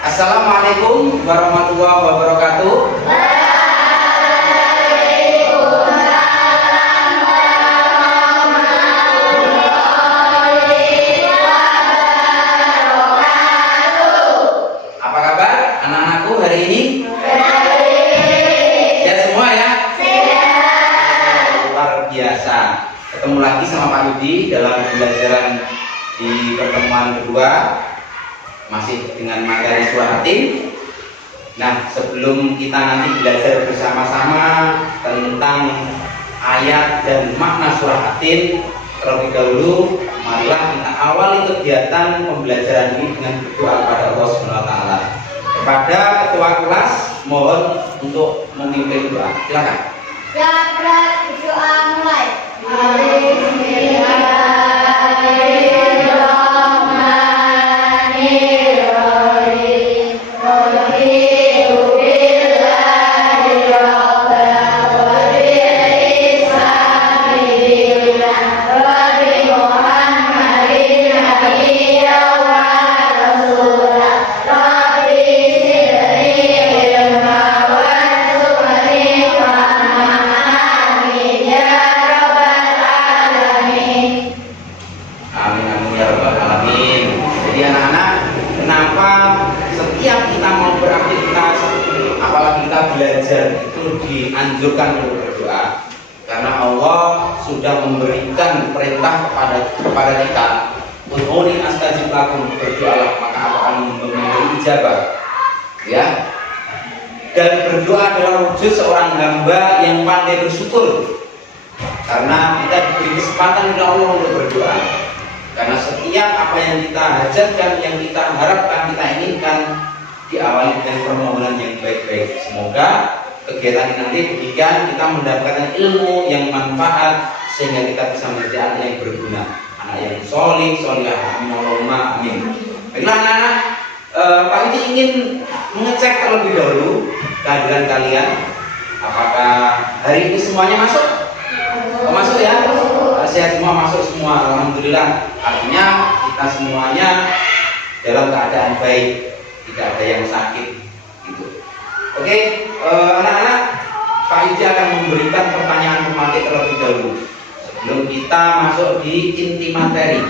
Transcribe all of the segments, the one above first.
Assalamualaikum warahmatullahi wabarakatuh. Apa kabar anak-anakku hari ini? Sehat semua ya? Luar biasa. Ketemu lagi sama Pak Yudi dalam pembelajaran di pertemuan kedua, masih dengan materi surah Atin. Nah, sebelum kita nanti belajar bersama-sama tentang ayat dan makna surah Atin, terlebih dahulu marilah kita awali kegiatan pembelajaran ini dengan berdoa kepada Allah Subhanahu wa taala. Kepada ketua kelas mohon untuk memimpin doa. Silakan. Ya, berdoa mulai. Belajar itu dianjurkan untuk berdoa karena Allah sudah memberikan perintah kepada kita, ud'uni astajib lakum, berdoalah maka aku akan memberi ijabah, ya. Dan berdoa adalah wujud seorang hamba yang pandai bersyukur karena kita diberi kesempatan oleh Allah untuk berdoa. Karena setiap apa yang kita hajatkan, yang kita harapkan, kita inginkan, diawali dengan permohonan yang baik-baik. Semoga kegiatan ini nanti berikan kita mendapatkan ilmu yang manfaat sehingga kita bisa menjadi anak yang berguna, anak yang solih, solihah. Amin Allahumma amin. Baiklah anak-anak, Pak Yudi ingin mengecek terlebih dahulu kehadiran kalian. Apakah hari ini semuanya masuk? Masuk ya? Sehat semua, masuk semua. Alhamdulillah. Artinya kita semuanya dalam keadaan baik, tidak ada yang sakit gitu. Oke, anak-anak, Pak Yudi akan memberikan pertanyaan pematik terlebih dahulu sebelum kita masuk di inti materi.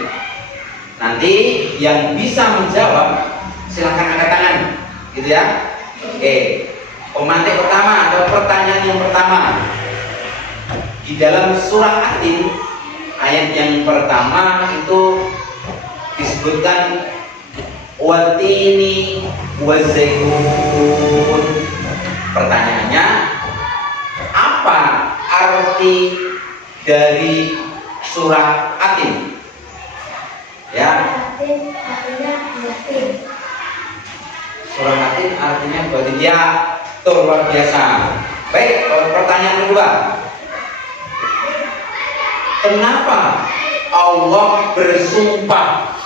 Nanti yang bisa menjawab silahkan angkat tangan, gitu ya. Oke, pematik pertama atau pertanyaan yang pertama di dalam surah Atin ayat yang pertama itu disebutkan watini wazaitun. Pertanyaannya, apa arti dari surah Atin? Ya. Atin artinya buatin. Surah Atin artinya buatin. Ya, tuh luar biasa. Baik, pertanyaan kedua. Kenapa Allah bersumpah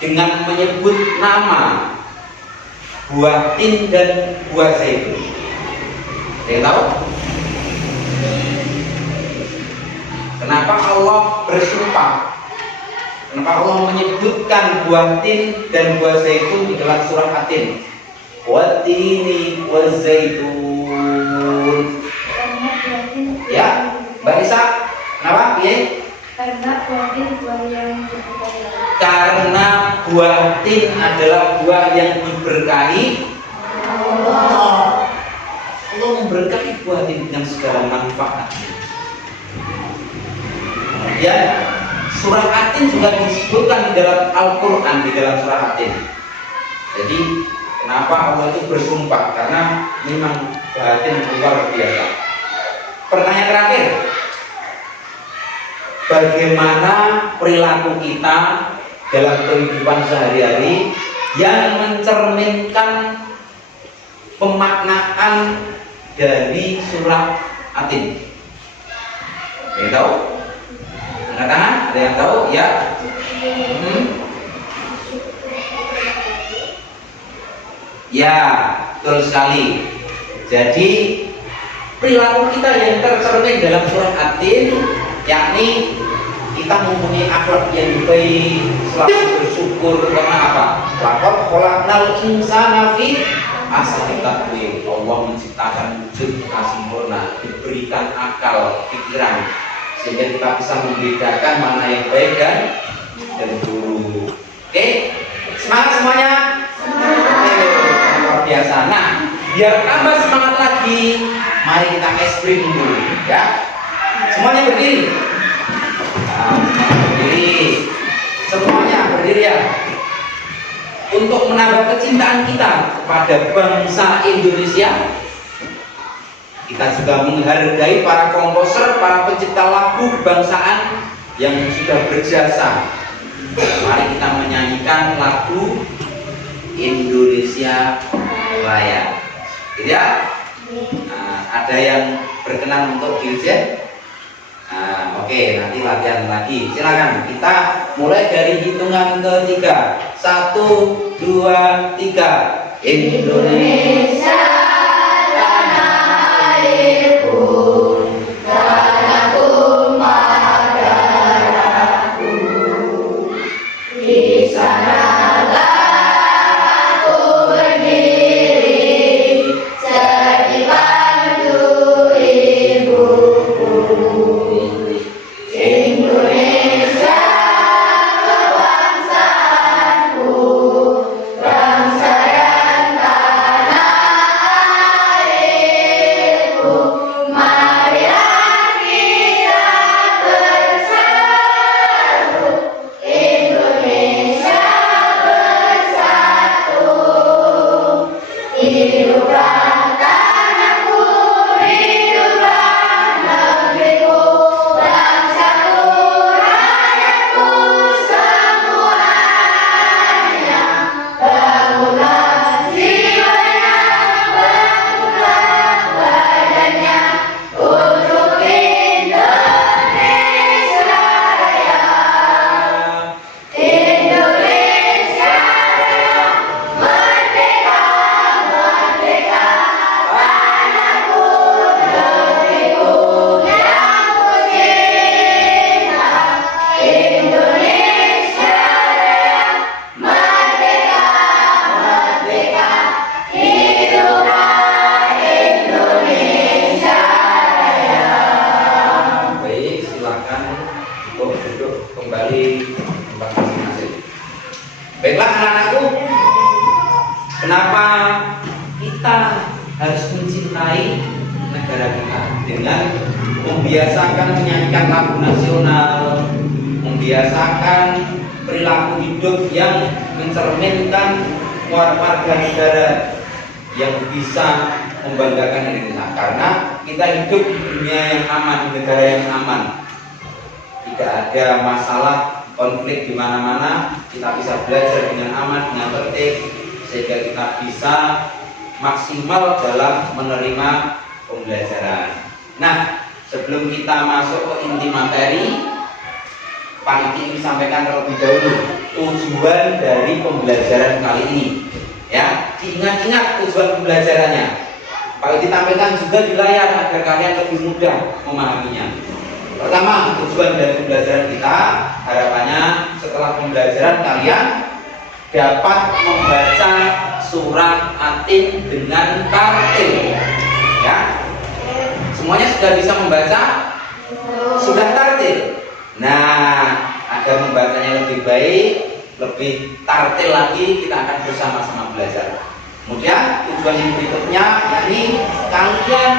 dengan menyebut nama buah tin dan buah zaitun? Ada yang tahu? Kenapa Allah bersumpah? Kenapa Allah menyebutkan buah tin dan buah zaitun di dalam surah Atin? Watini wa zaitun. Ya, Mbak Isa, kenapa? Iya? Karena buatin buah yang diberkahi. Karena buah tin adalah buah yang diberkahi Allah. Allah memberkahi buah tin dengan segala manfaatnya. Ya, surah Atin juga disebutkan di dalam Al-Quran, di dalam surah Atin. Jadi kenapa Allah itu bersumpah? Karena memang buah tin luar biasa. Pertanyaan terakhir, bagaimana perilaku kita dalam kehidupan sehari-hari yang mencerminkan pemaknaan dari surah Atin? Ada yang tahu? Angkat tangan, ada yang tahu? Ya. Ya, betul sekali. Jadi perilaku kita yang tercermin dalam surah Atin, yakni kita mempunyai akhlak yang baik, selalu bersyukur bersyukur karena apa? Laqad khalaqnal insana fi ahsani taqwim. Allah menciptakan wujud sempurna, diberikan akal, pikiran, sehingga kita bisa membedakan mana yang baik dan buruk. Oke, semangat semuanya. Luar biasa. Nah, biar tambah semangat lagi, mari kita ekstrim dulu, ya. Semuanya berdiri. Berdiri. Semuanya berdiri ya. Untuk menambah kecintaan kita kepada bangsa Indonesia, kita juga menghargai para komposer, para pencipta lagu kebangsaan yang sudah berjasa. Mari kita menyanyikan lagu Indonesia Raya. Gitu ya? Nah, ada yang berkenan untuk dirjen? Nah, oke, nanti latihan lagi. Silakan, kita mulai dari hitungan ketiga. 1, 2, 3. Indonesia tanah airku, tanahku darahku. Di sanalah aku berdiri, dibantu ibuku. Indonesia kebangsaanku, bangsa dan tanah airku. Marilah kita bersatu, Indonesia bersatu. Hiduplah tanahku, hiduplah negeriku, bangsaku, rakyatku semuanya. Bangunlah jiwanya, bangunlah badannya untuk Indonesia Raya. Indonesia Raya, merdeka, merdeka, tanahku, negeriku yang kucinta. Indonesia Raya, merdeka, merdeka, hiduplah Indonesia Raya. Baik, silakan untuk duduk kembali di tempat masing-masing. Baiklah anak-anakku, kenapa kita harus mencintai negara kita dengan membiasakan menyanyikan lagu nasional, membiasakan perilaku hidup yang mencerminkan warga negara yang bisa membanggakan Indonesia. Karena kita hidup di dunia yang aman, di negara yang aman, tidak ada masalah konflik di mana-mana. Kita bisa belajar dengan aman, dengan tertib, sehingga kita bisa maksimal dalam menerima pembelajaran. Nah, sebelum kita masuk ke inti materi, Pak Iki ingin sampaikan terlebih dahulu tujuan dari pembelajaran kali ini. Ya, diingat-ingat tujuan pembelajarannya. Pak Iki tampilkan juga di layar agar kalian lebih mudah memahaminya. Pertama, tujuan dari pembelajaran kita, harapannya setelah pembelajaran kalian dapat membaca surat Atin dengan tartil. Ya, semuanya sudah bisa membaca? Sudah tartil. Nah, agar membacanya lebih baik, lebih tartil lagi, kita akan bersama-sama belajar. Kemudian tujuan yang berikutnya, yakni kalian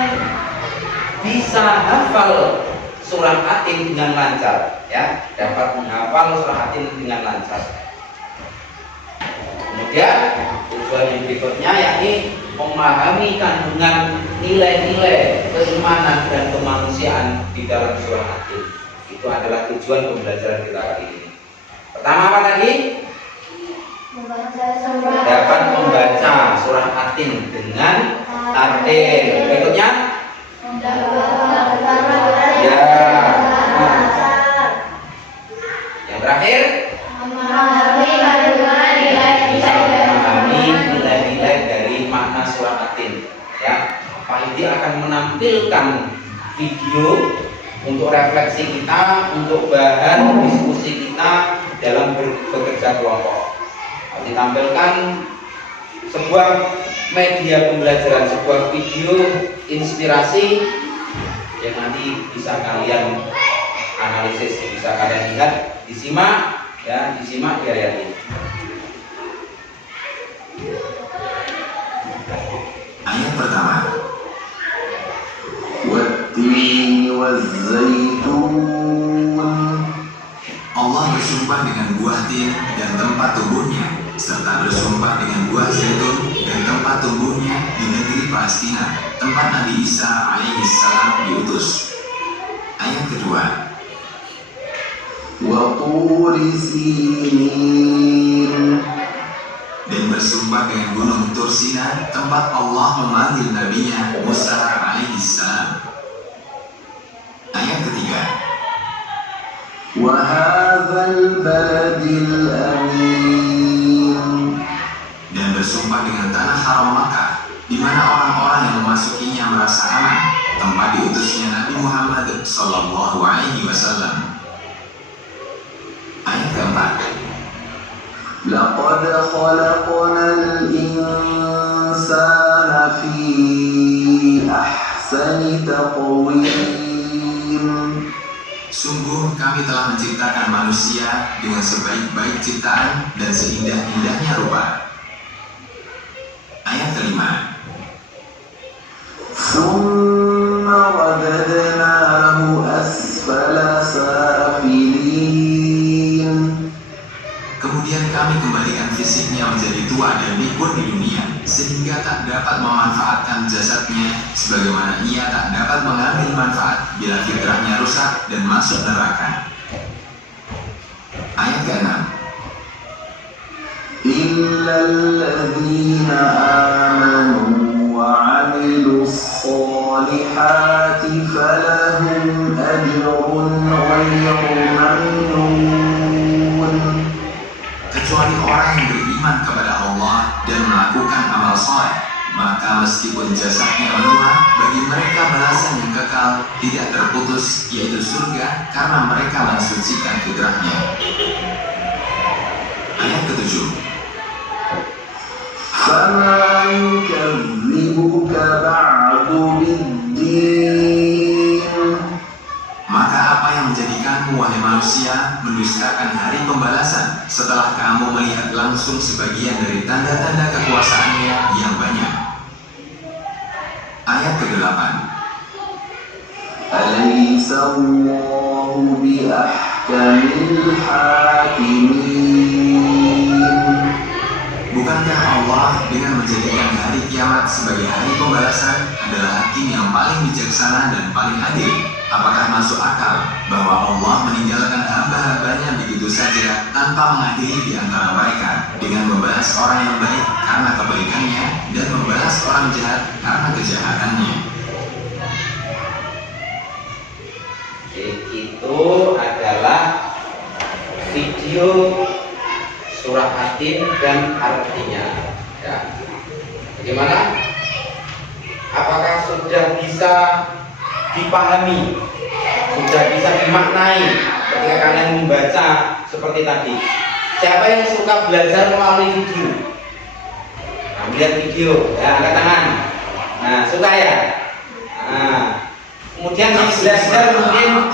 bisa hafal surah Atin dengan lancar, ya, dapat menghafal surah Atin dengan lancar. Kemudian tujuan yang berikutnya yakni memahami kandungan nilai-nilai keimanan dan kemanusiaan di dalam surah Atin. Itu adalah tujuan pembelajaran kita kali ini. Pertama apa tadi? Dapat membaca surah Atin dengan tartil. Berikutnya? Ya. Yang terakhir? Memahami nilai-nilai dari makna surah Atin. Ya, Pak Idi akan menampilkan video untuk refleksi kita, untuk bahan diskusi kita dalam bekerja kelompok. Ditampilkan sebuah media pembelajaran, sebuah video inspirasi yang nanti bisa kalian analisis, bisa kalian lihat, disimak ya, disimak di ayat ini. Ayat pertama, Wat-tini waz-zaitun. Allah bersumpah dengan buah tin dan tempat tumbuhnya, serta bersumpah dengan buah zaitun dan tempat tumbuhnya di negeri Palestina, tempat Nabi Isa alaihissalam diutus. Ayat kedua, Wa-turi sinin. Dan bersumpah dengan gunung Tursina, tempat Allah memanggil nabinya Musa alaihissalam. Ayat ketiga, Wa hadzal baladil amin. Dan bersumpah dengan tanah haram Makkah, di mana orang-orang yang memasukinya merasa aman, tempat diutusnya Nabi Muhammad sallallahu alaihi wasallam. Ayat keempat, Laqad khalaqnal insana fi ahsani taqwim. Sungguh kami telah menciptakan manusia dengan sebaik-baik ciptaan dan seindah-indahnya rupa. Ayat kelima, Summa radadnahu asfala safilin. Kemudian kami kembalikan fisiknya menjadi tua dan pikun di dunia, sehingga tak dapat memanfaatkan jasadnya, sebagaimana ia tak dapat mengambil manfaat bila fitrahnya rusak dan masuk neraka. Ayat ke-6, Illal ladzina amanu wa 'amilus sholihati falahum ajrun ghairu mamnun. Kecuali orang yang beriman kepada Allah dan melakukan amal soleh, maka meskipun jasadnya menua, bagi mereka balasan yang kekal tidak terputus, yaitu surga, karena mereka mensucikan fitrahnya. Ayat ke-7, Fama yukadzibuka ba'du biddin. Maka apa yang menjadikanmu, wahai manusia, mendustakan hari pembalasan setelah kamu melihat langsung sebagian dari tanda-tanda kekuasaannya yang banyak. Ayat ke-8, Alaysa Allahu bi ahkamil hakimin. Bukankah Allah dengan menjadikan hari kiamat sebagai hari pembalasan adalah hakim yang paling bijaksana dan paling adil? Apakah masuk akal bahwa Allah meninggalkan hamba-hambanya begitu saja tanpa mengadili di antara mereka dengan membalas orang yang baik karena kebaikannya dan membalas orang jahat karena kejahatannya? Itu adalah video surah At-Tin dan artinya. Ya. Bagaimana? Apakah sudah bisa dipahami, sudah bisa dimaknai ketika kalian membaca seperti tadi? Siapa yang suka belajar melalui video? Nah, lihat video, ya, angkat tangan. Nah, suka ya? Nah, kemudian yang belajar mungkin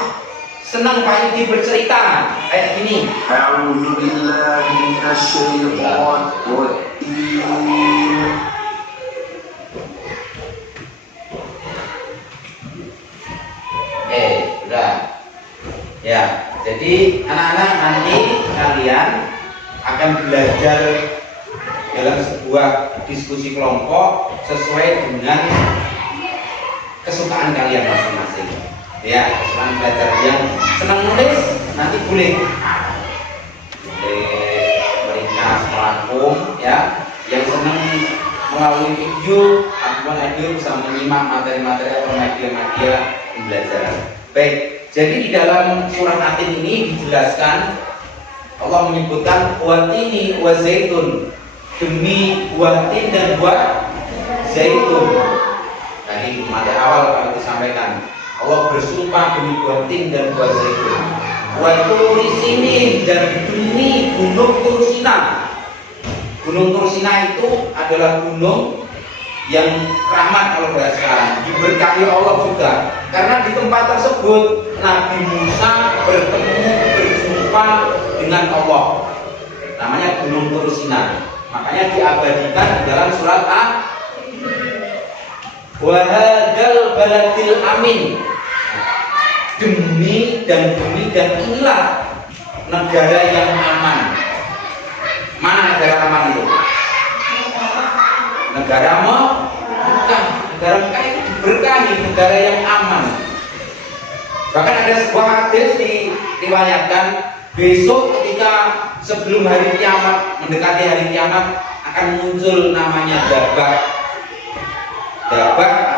senang Pak Yudi bercerita kayak gini. A'udzu billahi minasyaitonir rajim. Sudah. Ya, jadi anak-anak nanti kalian akan belajar dalam sebuah diskusi kelompok sesuai dengan kesukaan kalian masing-masing. Ya, kesukaan belajar yang senang nulis nanti boleh meringkas, melangkum, ya. Yang senang melalui video ataupun audio bisa menyimak materi-materi atau media-media pembelajaran. Baik, jadi di dalam surah At-Tin ini dijelaskan Allah menyebutkan watini wa zaitun, demi buah tin dan buah zaitun. Tadi di materi awal kami disampaikan Allah bersumpah demi buah tin dan buah zaitun. wa turi sinin, dan demi gunung Tursina. Gunung Tursina itu adalah gunung yang rahmat kalau bahasa sekarang, diberkahi Allah juga, karena di tempat tersebut Nabi Musa berjumpa dengan Allah. Namanya Gunung Tursina, makanya diabadikan dalam surat wa hadzal baladil amin, demi dan inilah negara yang aman. Mana negara aman itu? Negara Mekah. Negara Mekah itu diberkahi, negara yang aman. Bahkan ada sebuah hadis diriwayatkan, besok ketika sebelum hari kiamat, mendekati hari kiamat, akan muncul namanya Dabak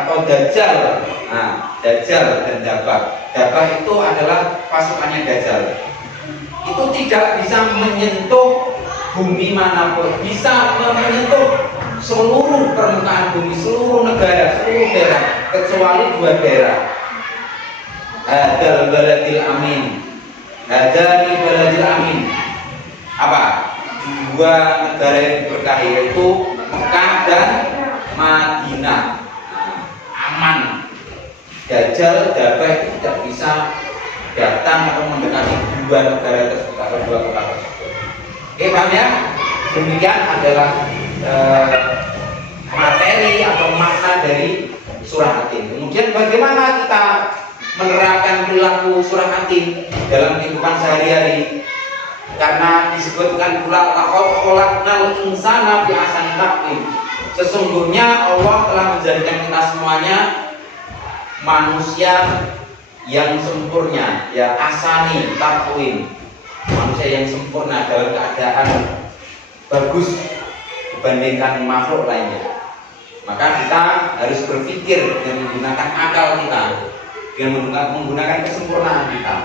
atau Dajjal. Nah, Dajjal dan Dabak. Dabak itu adalah pasukannya Dajjal. Itu tidak bisa menyentuh bumi manapun, bisa menyentuh seluruh permukaan bumi, seluruh negara, seluruh daerah, kecuali 2 daerah. Hadzal baladil amin. Hadzal baladil amin. Apa? 2 negara yang diberkahi, yaitu Mekah dan Madinah. Aman. Dajjal, Dabak itu tidak bisa datang atau mendekati 2 negara tersebut atau 2 kota tersebut. Oke, paham ya? Demikian adalah materi atau makna dari surah Atin. Kemudian bagaimana kita menerapkan perilaku surah Atin dalam kehidupan sehari-hari? Karena disebutkan pula laqad khalaqnal insana fi ahsani taqwim. Sesungguhnya Allah telah menjadikan kita semuanya manusia yang sempurna, ya asani taqwim. Manusia yang sempurna dalam keadaan bagus dibandingkan makhluk lainnya. Maka kita harus berpikir dengan menggunakan akal kita, dengan menggunakan kesempurnaan kita,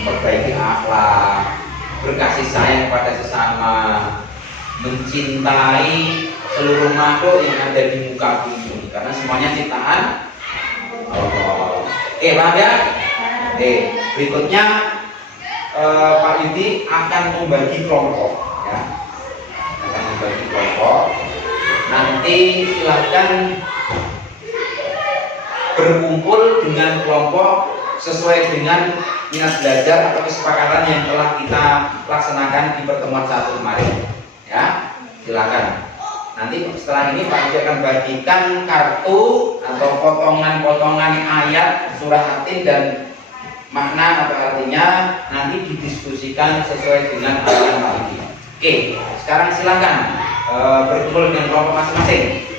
memperbaiki akhlak, berkasih sayang kepada sesama, mencintai seluruh makhluk yang ada di muka bumi, karena semuanya ciptaan Allah. Paham ya? Berikutnya Pak Yudi akan membagi kelompok, ya. Akan membagi kelompok. Nanti silakan berkumpul dengan kelompok sesuai dengan minat belajar atau kesepakatan yang telah kita laksanakan di pertemuan 1 kemarin. Ya, silakan. Nanti setelah ini Pak Yudi akan bagikan kartu atau potongan-potongan ayat surah Atin dan makna atau artinya nanti didiskusikan sesuai dengan arahan Pak Yudi. Oke, sekarang silakan berkumpul dengan kelompok masing-masing.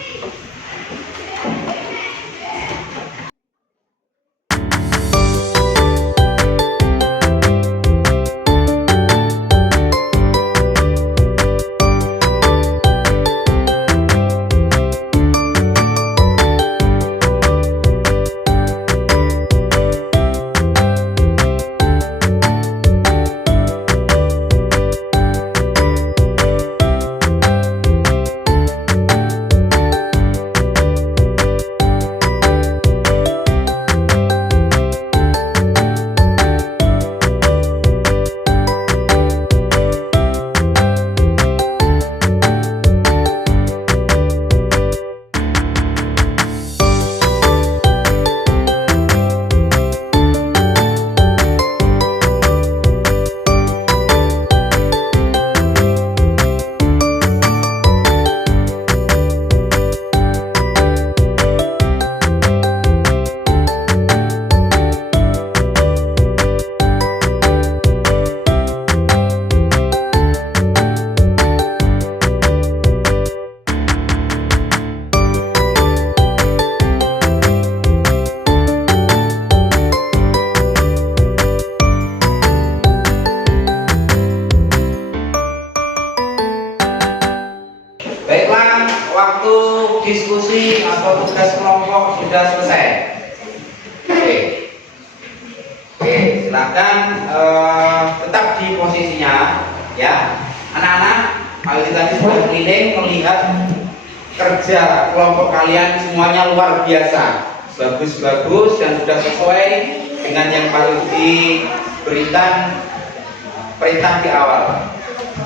Diskusi atau tugas kelompok sudah selesai. Oke, silakan tetap di posisinya, ya. Anak-anak, Pak Yudi tadi sudah keliling melihat kerja kelompok kalian, semuanya luar biasa, bagus-bagus dan sudah sesuai dengan yang Pak Yudi berikan perintah di awal.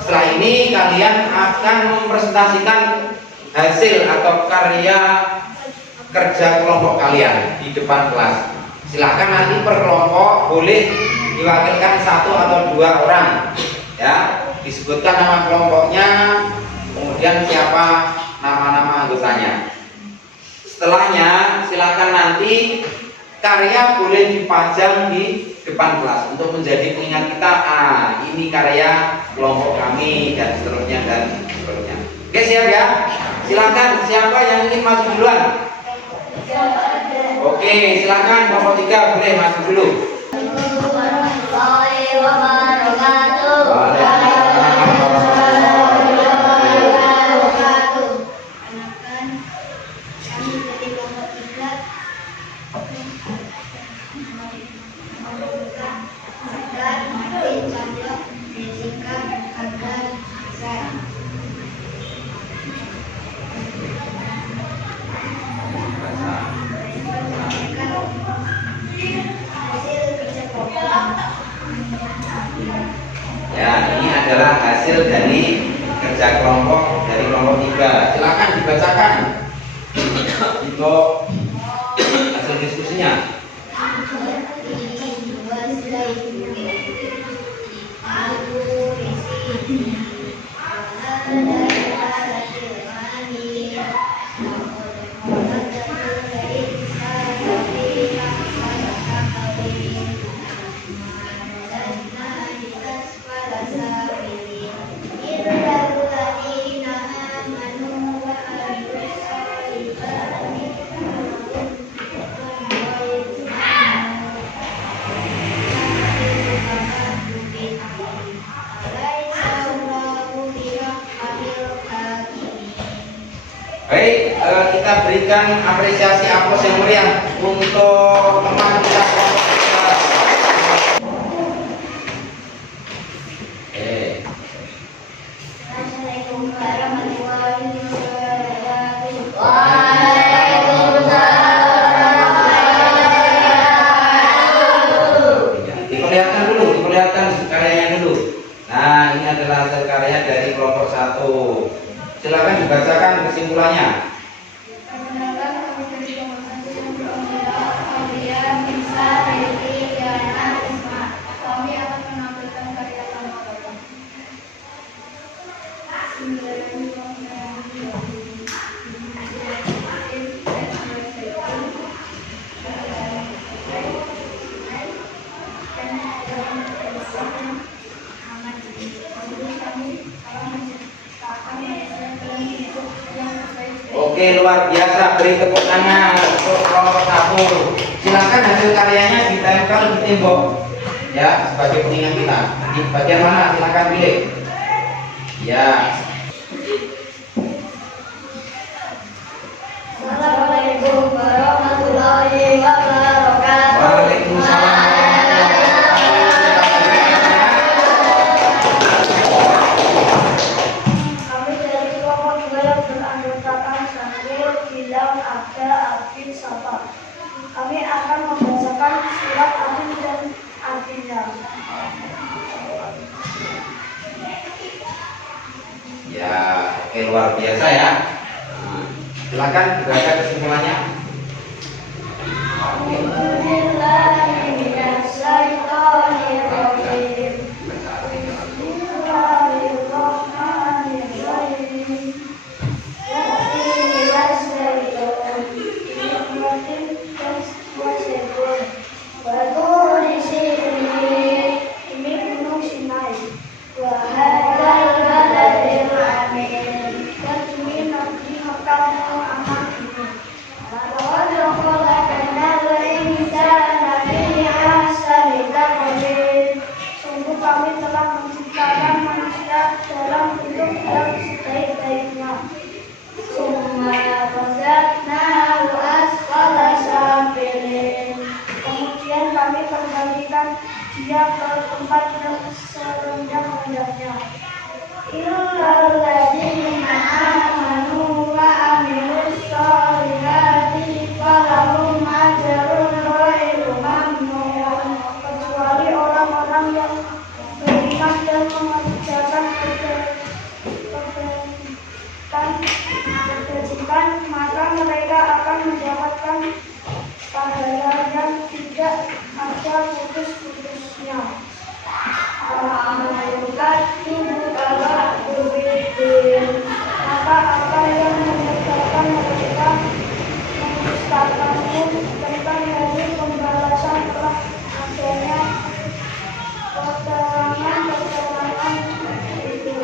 Setelah ini kalian akan mempresentasikan hasil atau karya kerja kelompok kalian di depan kelas. Silahkan nanti per kelompok boleh diwakilkan 1 atau 2 orang, ya. Disebutkan nama kelompoknya, kemudian siapa nama-nama anggotanya. Setelahnya silakan nanti karya boleh dipajang di depan kelas untuk menjadi pengingat kita, ini karya kelompok kami dan seterusnya dan seterusnya. Oke, siap ya? Silakan, siapa yang ingin masuk duluan? Oke, silakan kelompok 3 boleh masuk dulu. Ya, ini adalah hasil dari kerja kelompok dari kelompok 3. Silakan dibacakan untuk hasil diskusinya. Baik, kita berikan apresiasi aplaus yang meriah untuk teman kita. Assalamualaikum warahmatullahi wabarakatuh. Diperlihatkan karyanya dulu. Nah, ini adalah hasil karya dari kelompok 1. Silakan dibacakan kesimpulannya. Kami akan menampilkan karya lama-lama. Oke, luar biasa, beri tepuk tangan untuk kelompok 1. Silakan hasil karyanya ditempel di tembok, ya, sebagai pengingat kita. Di bagian mana? Silakan pilih. Ya. Assalamualaikum warahmatullahi wabarakatuh. Waalaikumsalam. Kami dari kelompok 2 yang beranggotakan Sanggul, Gilang, Abda, Abid, Safa. Kami akan membacakan surat Amin dan artinya. Ya, oke, luar biasa ya. Silakan dibaca kesimpulannya. Sungguh kami telah menciptakan manusia dalam bentuk yang sebaik-baiknya. Kemudian kami kembalikan dia ke tempat yang serendah-rendahnya. Illalladzina amanu wa amilus akan pahala yang tidak ada putus-putusnya. Maka apa yang menyebabkan mereka mendustakanmu tentang dari pembalasan telah adanya keterangan itu.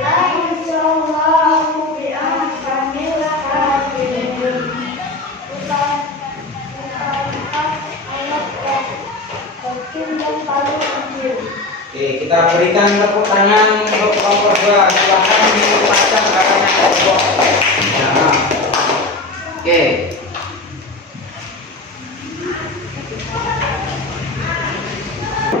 La insyaallahu bi'ahkamil hakimin. Bukan ayat hakim yang paling adil. Oke, kita berikan tepuk tangan untuk kelompok 2. Silakan dipasang katanya kelompok. Nah. Oke.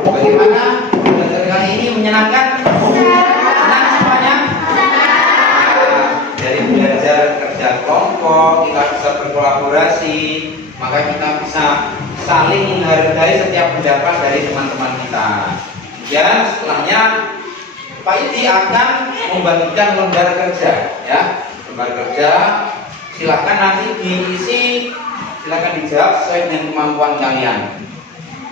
Bagaimana belajar kali ini menyenangkan? Senang semuanya? Nah, dari belajar kerja kelompok, kita bisa berkolaborasi, maka kita bisa saling menghargai setiap pendapat dari teman-teman kita. Ya, setelahnya Pak Idi akan membagikan lembar kerja, ya, lembar kerja. Silahkan nanti diisi, silahkan dijawab sesuai dengan kemampuan kalian.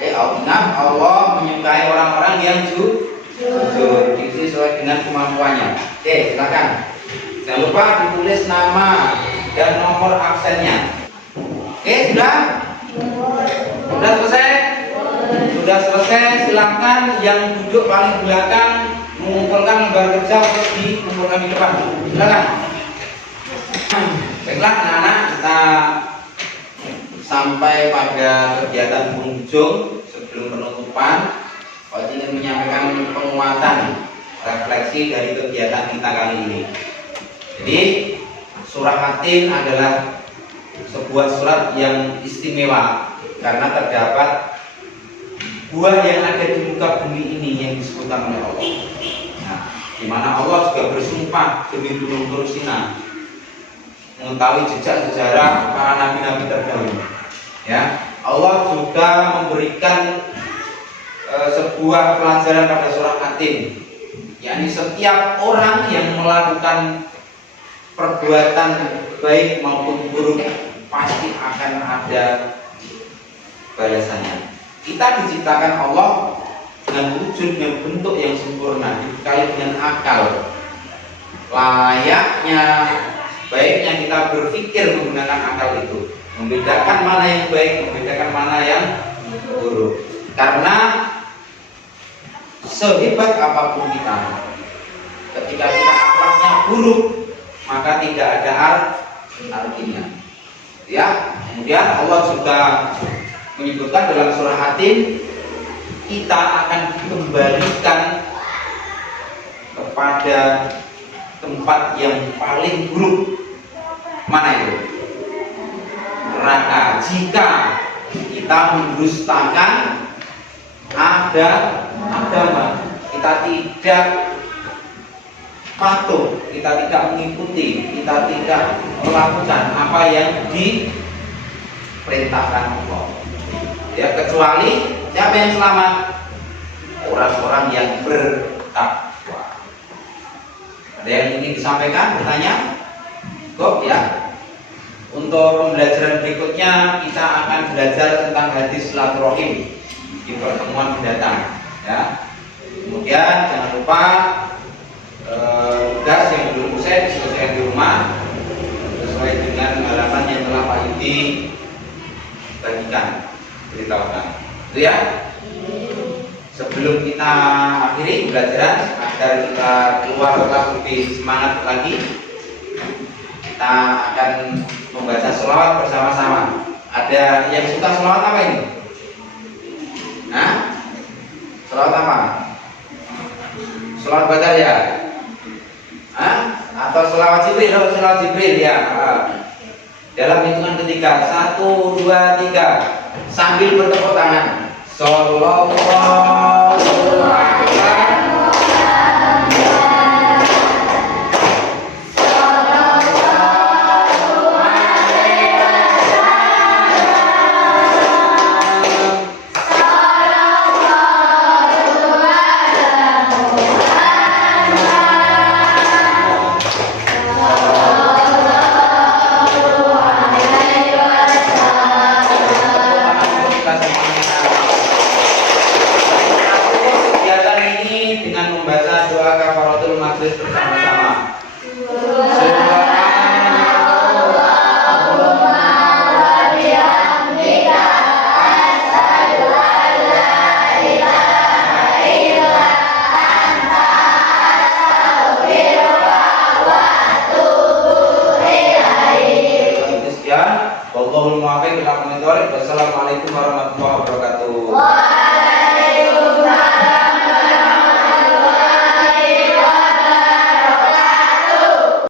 Ingat Allah menyukai orang-orang yang jujur, diisi sesuai dengan kemampuannya. Silahkan. Jangan lupa ditulis nama dan nomor absennya. Sudah? Sudah selesai? Sudah selesai, silakan yang duduk paling belakang mengumpulkan lembar kerja untuk dikumpulkan di depan. Silakan. Baiklah anak-anak, kita sampai pada kegiatan penghujung. Sebelum penutupan, saya ingin menyampaikan penguatan refleksi dari kegiatan kita kali ini. Jadi surah Atin adalah sebuah surat yang istimewa karena terdapat buah yang ada di muka bumi ini yang disebutkan oleh Allah. Nah, di mana Allah juga bersumpah demi gunung Tur Sina, mengetahui jejak sejarah para nabi-nabi terdahulu. Ya, Allah juga memberikan sebuah pelajaran pada surah Atin, yakni setiap orang yang melakukan perbuatan baik maupun buruk pasti akan ada balasannya. Kita diciptakan Allah dengan wujud dan bentuk yang sempurna, dibekali dengan akal. Layaknya, baiknya kita berpikir menggunakan akal itu, membedakan mana yang baik, membedakan mana yang buruk. Karena sehebat apapun kita, ketika kita akhlaknya buruk, maka tidak ada artinya. Ya, kemudian Allah juga menyebutkan dalam surah Atin, kita akan dikembalikan kepada tempat yang paling buruk. Mana itu? Neraka. Jika kita mendustakan agama, kita tidak patuh, kita tidak mengikuti, kita tidak melakukan apa yang diperintahkan Allah. Ya, kecuali siapa yang selamat? Orang-orang yang bertakwa. Ada yang ingin disampaikan, bertanya? Kok ya? Untuk pembelajaran berikutnya kita akan belajar tentang hadis silaturahim di pertemuan mendatang. Ya. Kemudian jangan lupa tugas yang belum usai diselesaikan di rumah sesuai dengan halaman yang telah Pak Yudi bagikan, beritahukan. Itu ya. Sebelum kita akhiri pembelajaran, agar kita keluar lebih semangat lagi, kita akan membaca sholawat bersama-sama. Ada yang suka sholawat apa ini? Sholawat apa? Sholawat badar ya? Atau sholawat Jibril? Sholawat Jibril ya. Dalam hitungan ketiga, 1, 2, 3, sambil bertepuk tangan. Sallallahu alaihi membaca doa kafaratul majlis bersama-sama. Sekian, wallahul muwaffiq ila aqwamit thoriq. Wassalamualaikum warahmatullahi wabarakatuh.